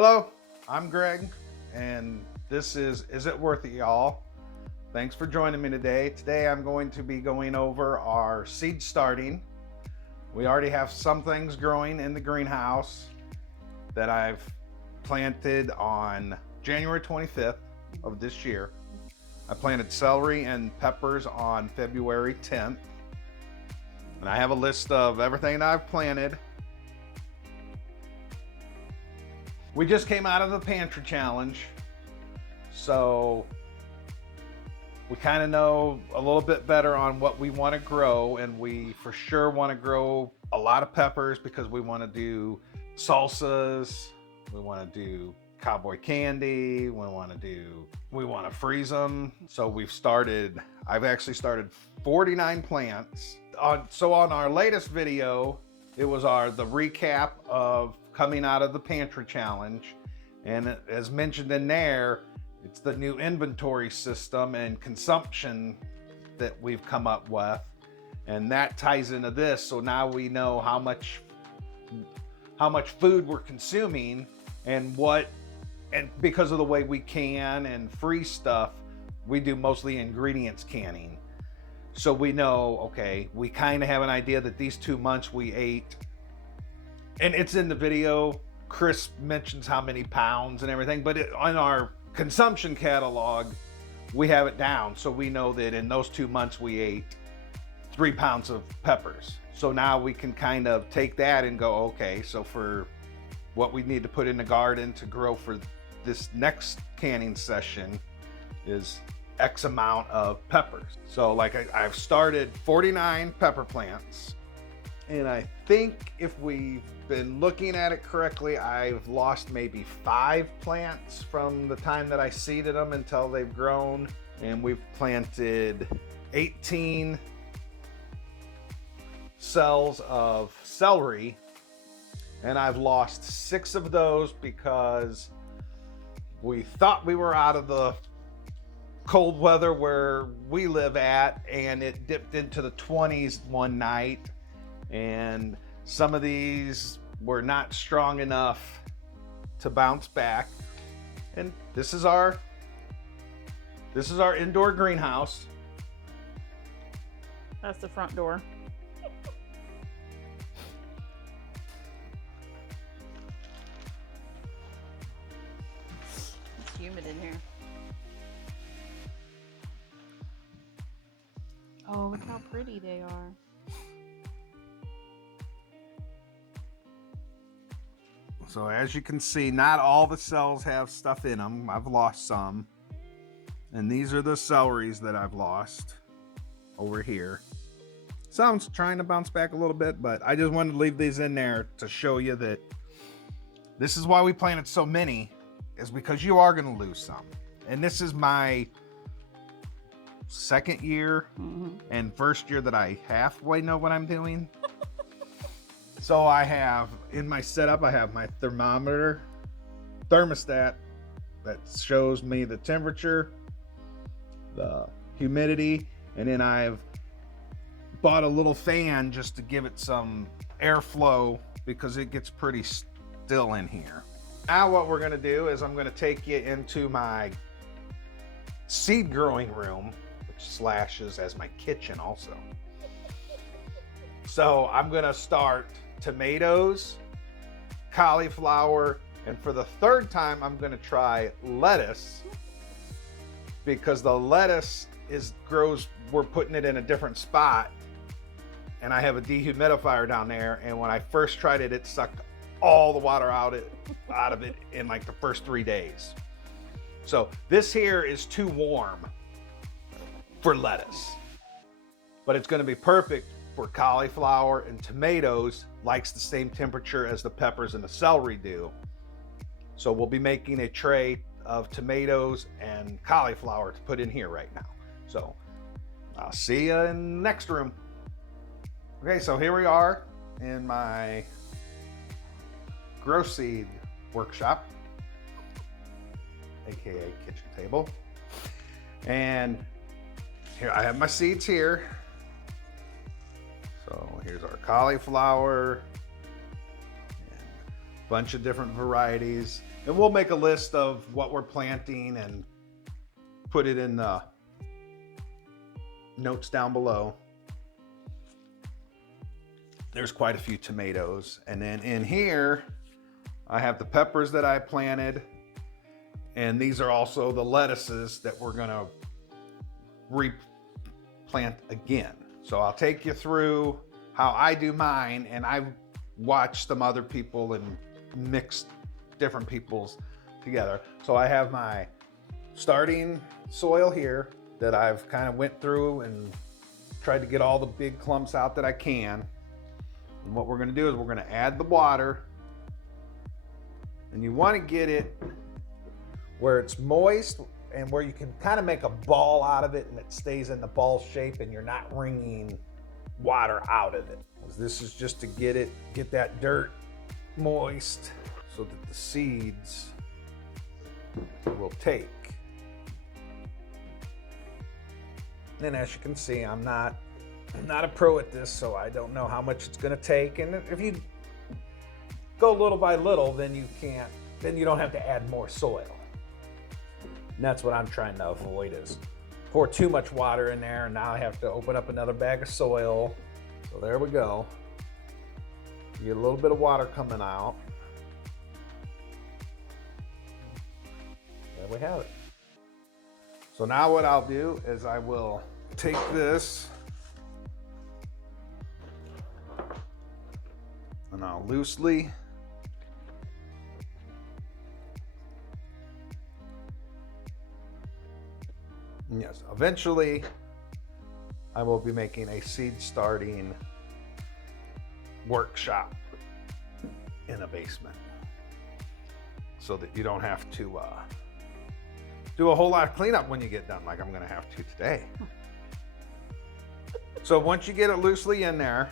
Hello, I'm Greg, and this is It Worth It, y'all? Thanks for joining me today. Today I'm going to be going over our seed starting. We already have some things growing in the greenhouse that I've planted on January 25th of this year. I planted celery and peppers on February 10th. And I have a list of everything that I've planted. We just came out of the pantry challenge, so we kind of know a little bit better on what we want to grow, and we for sure want to grow a lot of peppers because we want to do salsas, we want to do cowboy candy, we want to freeze them. So I've actually started 49 plants. So on our latest video, it was the recap of coming out of the pantry challenge, and as mentioned in there, it's the new inventory system and consumption that we've come up with, and that ties into this. So now we know how much food we're consuming, and because of the way we can and freeze stuff, we do mostly ingredients canning. So we know, okay, we kind of have an idea that these 2 months we ate, and it's in the video. Chris mentions how many pounds and everything, but on our consumption catalog, we have it down. So we know that in those 2 months we ate 3 pounds of peppers. So now we can kind of take that and go, okay, so for what we need to put in the garden to grow for this next canning session is X amount of peppers. So like I've started 49 pepper plants, and I think if we've been looking at it correctly, I've lost maybe 5 plants from the time that I seeded them until they've grown. And we've planted 18 cells of celery, and I've lost 6 of those because we thought we were out of the cold weather where we live at, and it dipped into the 20s one night, and some of these were not strong enough to bounce back. And this is our indoor greenhouse. That's the front door. It's humid in here. Oh, look how pretty they are. So as you can see, not all the cells have stuff in them. I've lost some. And these are the celeries that I've lost over here. Some's trying to bounce back a little bit, but I just wanted to leave these in there to show you that this is why we planted so many, is because you are going to lose some. And this is my second year and first year that I halfway know what I'm doing. So I have, in my setup, I have my thermostat that shows me the temperature, the humidity, and then I've bought a little fan just to give it some airflow because it gets pretty still in here. Now what we're gonna do is I'm gonna take you into my seed growing room, which slashes as my kitchen also. So I'm gonna start tomatoes, cauliflower, and for the third time I'm going to try lettuce, because the lettuce grows, we're putting it in a different spot, and I have a dehumidifier down there, and when I first tried it, it sucked all the water out of it in like the first 3 days. So this here is too warm for lettuce, but it's going to be perfect for cauliflower, and tomatoes likes the same temperature as the peppers and the celery do. So we'll be making a tray of tomatoes and cauliflower to put in here right now. So I'll see you in the next room. Okay, so here we are in my grow seed workshop, aka kitchen table. And here I have my seeds here. So here's our cauliflower, and a bunch of different varieties. And we'll make a list of what we're planting and put it in the notes down below. There's quite a few tomatoes. And then in here, I have the peppers that I planted. And these are also the lettuces that we're gonna replant again. So I'll take you through how I do mine, and I watch some other people and mix different people's together. So I have my starting soil here that I've kind of went through and tried to get all the big clumps out that I can. And what we're gonna do is we're gonna add the water, and you wanna get it where it's moist and where you can kind of make a ball out of it and it stays in the ball shape and you're not wringing water out of it. This is just to get that dirt moist so that the seeds will take. And as you can see, I'm not a pro at this, so I don't know how much it's gonna take. And if you go little by little, then you don't have to add more soil. And that's what I'm trying to avoid, is pour too much water in there and now I have to open up another bag of soil. So there we go. You get a little bit of water coming out. There we have it. So now what I'll do is I will take this and I'll loosely yes, eventually I will be making a seed starting workshop in a basement so that you don't have to do a whole lot of cleanup when you get done, like I'm gonna have to today. So once you get it loosely in there,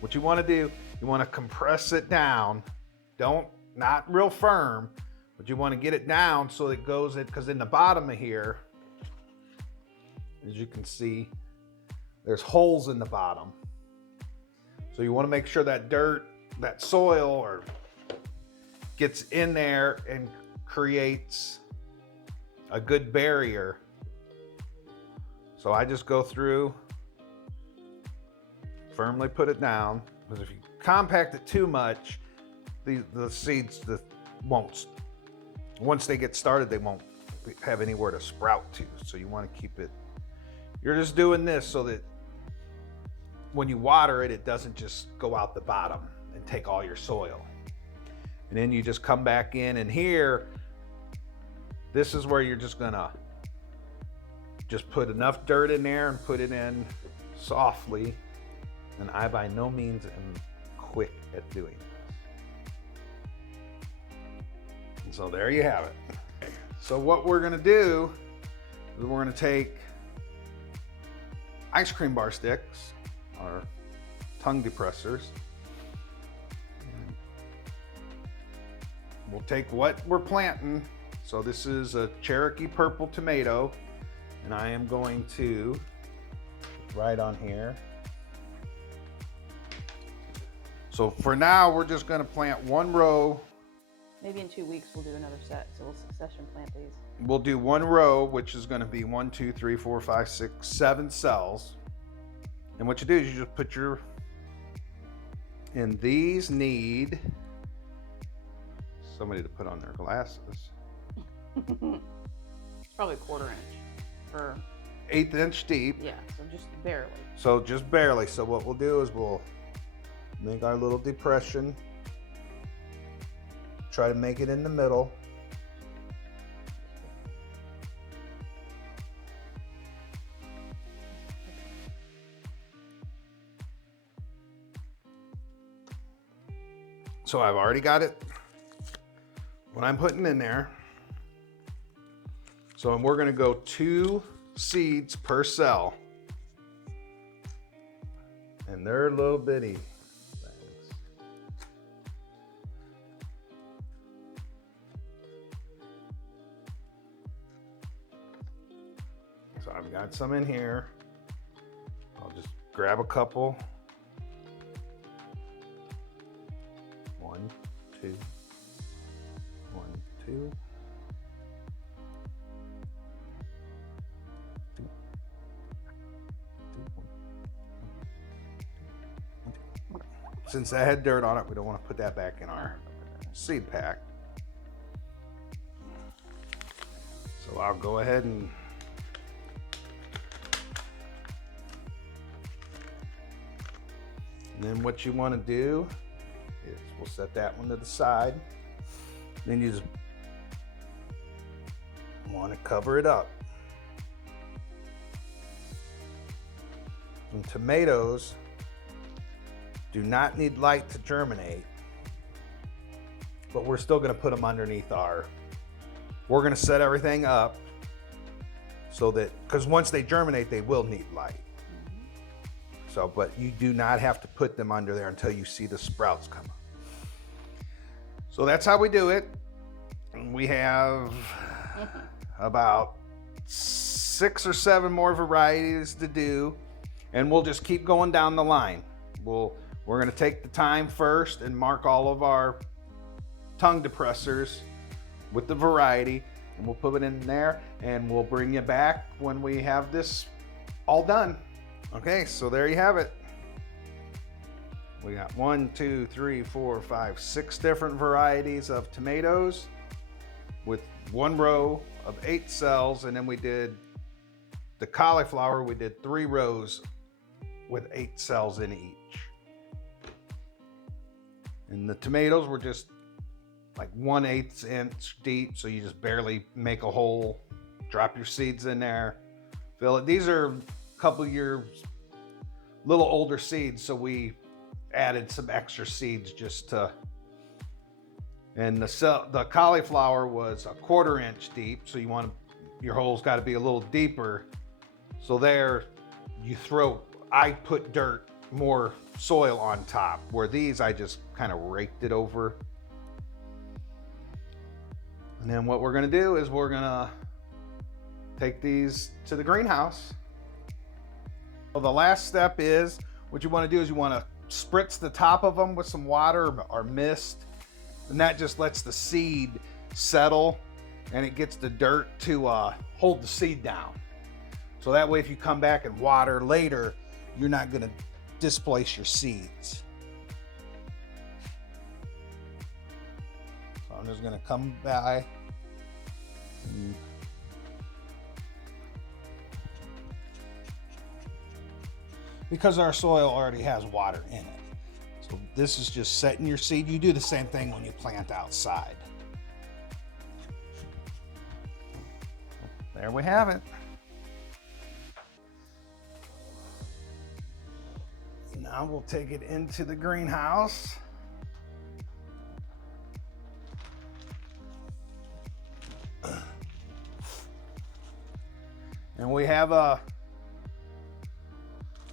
what you wanna do, you wanna compress it down. Not real firm, but you wanna get it down so it goes in, because in the bottom of here, as you can see, there's holes in the bottom. So you want to make sure that dirt, that soil gets in there and creates a good barrier. So I just go through, firmly put it down, because if you compact it too much, the seeds won't, once they get started, they won't have anywhere to sprout to. So you want to keep it, you're just doing this so that when you water it, it doesn't just go out the bottom and take all your soil. And then you just come back in, and here, this is where you're just gonna just put enough dirt in there and put it in softly. And I by no means am quick at doing this. And so there you have it. So what we're gonna do is we're gonna take ice cream bar sticks, or tongue depressors. We'll take what we're planting. So this is a Cherokee purple tomato, and I am going to right on here. So for now, we're just gonna plant one row. Maybe in 2 weeks we'll do another set, so we'll succession plant these. We'll do one row, which is gonna be 1, 2, 3, 4, 5, 6, 7 cells. And what you do is you just put and these need somebody to put on their glasses. It's probably 1/4 inch or 1/8 inch deep. yeah, so just barely. So just barely. So what we'll do is we'll make our little depression. Try to make it in the middle. So I've already got it, what I'm putting in there. So we're gonna go 2 seeds per cell. And they're little bitty things. So I've got some in here. I'll just grab a couple. 1, 2, 1, 2. Since that had dirt on it, we don't want to put that back in our seed pack. So I'll go ahead and then what you want to do is we'll set that one to the side. Then you just want to cover it up. And tomatoes do not need light to germinate, but we're still going to put them underneath our, we're going to set everything up so that, because once they germinate, they will need light. So, but you do not have to put them under there until you see the sprouts come up. So that's how we do it. We have about 6 or 7 more varieties to do, and we'll just keep going down the line. We're going to take the time first and mark all of our tongue depressors with the variety, and we'll put it in there, and we'll bring you back when we have this all done. Okay, so there you have it. We got 1, 2, 3, 4, 5, 6 different varieties of tomatoes with 1 row of 8 cells, and then we did the cauliflower, we did 3 rows with 8 cells in each. And the tomatoes were just like 1/8 inch deep, so you just barely make a hole, drop your seeds in there, fill it. These are a couple years, little older seeds, so we added some extra seeds just to, and the cauliflower was 1/4 inch deep, so your hole's got to be a little deeper. So there I put dirt, more soil on top, where these I just kind of raked it over. And then what we're going to do is we're going to take these to the greenhouse. So the last step is, what you want to do is you want to spritz the top of them with some water or mist, and that just lets the seed settle and it gets the dirt to hold the seed down. So that way if you come back and water later, you're not going to displace your seeds. So I'm just going to come by and because our soil already has water in it. So this is just setting your seed. You do the same thing when you plant outside. There we have it. Now we'll take it into the greenhouse. And we have a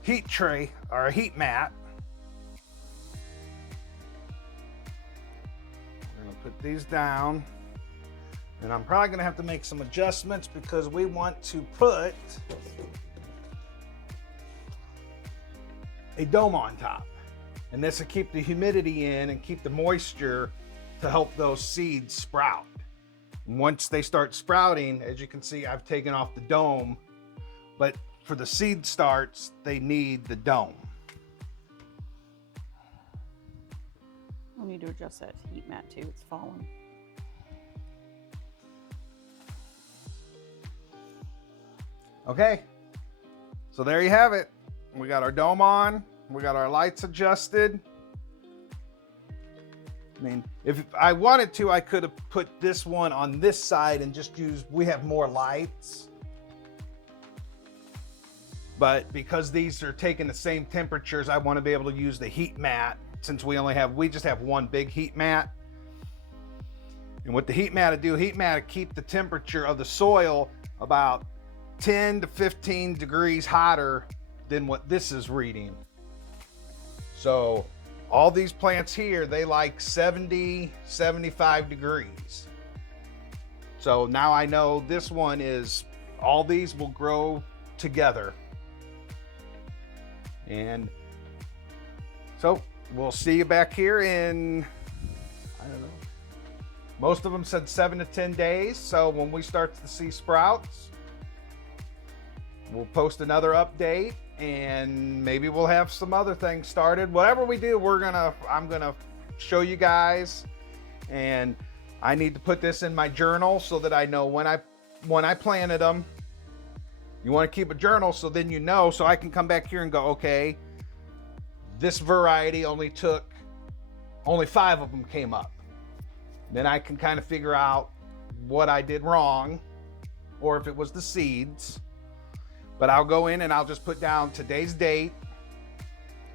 heat tray or a heat mat. We're going to put these down. And I'm probably going to have to make some adjustments because we want to put a dome on top. And this will keep the humidity in and keep the moisture to help those seeds sprout. And once they start sprouting, as you can see, I've taken off the dome, but for the seed starts, they need the dome. We'll need to adjust that heat mat too, it's fallen. Okay, so there you have it. We got our dome on, we got our lights adjusted. I mean, if I wanted to, I could have put this one on this side and just we have more lights. But because these are taking the same temperatures, I want to be able to use the heat mat since we just have one big heat mat. And what the heat mat will do, heat mat will keep the temperature of the soil about 10 to 15 degrees hotter than what this is reading. So all these plants here, they like 70, 75 degrees. So now I know this one all these will grow together. And so we'll see you back here in, I don't know, Most of them said 7 to 10 days. So when we start to see sprouts, we'll post another update, and maybe we'll have some other things started. Whatever we do, I'm gonna show you guys, and I need to put this in my journal so that I know when I planted them. You want to keep a journal so then you know, so I can come back here and go, okay, this variety only 5 of them came up. Then I can kind of figure out what I did wrong, or if it was the seeds. But I'll go in and I'll just put down today's date,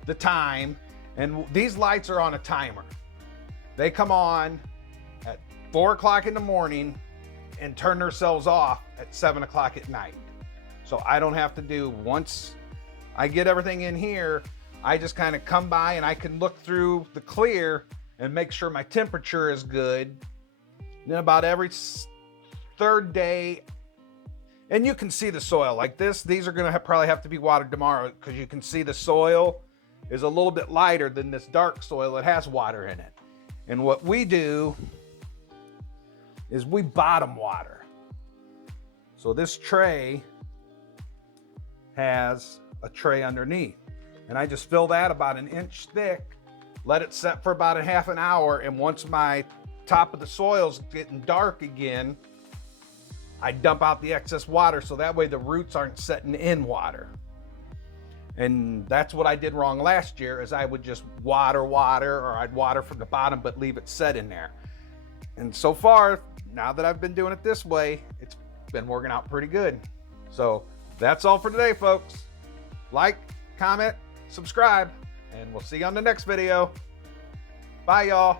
the time, and these lights are on a timer. They come on at 4 o'clock in the morning and turn themselves off at 7 o'clock at night. So I don't have to do, once I get everything in here, I just kind of come by and I can look through the clear and make sure my temperature is good. Then about every third day, and you can see the soil like this. These are gonna probably have to be watered tomorrow, because you can see the soil is a little bit lighter than this dark soil that has water in it. And what we do is we bottom water. So this tray has a tray underneath, and I just fill that about 1 inch thick, let it set for about a half an hour, and once my top of the soil's getting dark again, I dump out the excess water, so that way the roots aren't setting in water. And that's what I did wrong last year, is I would just water, or I'd water from the bottom but leave it set in there. And so far, now that I've been doing it this way, it's been working out pretty good. So that's all for today, folks. Like, comment, subscribe, and we'll see you on the next video. Bye, y'all.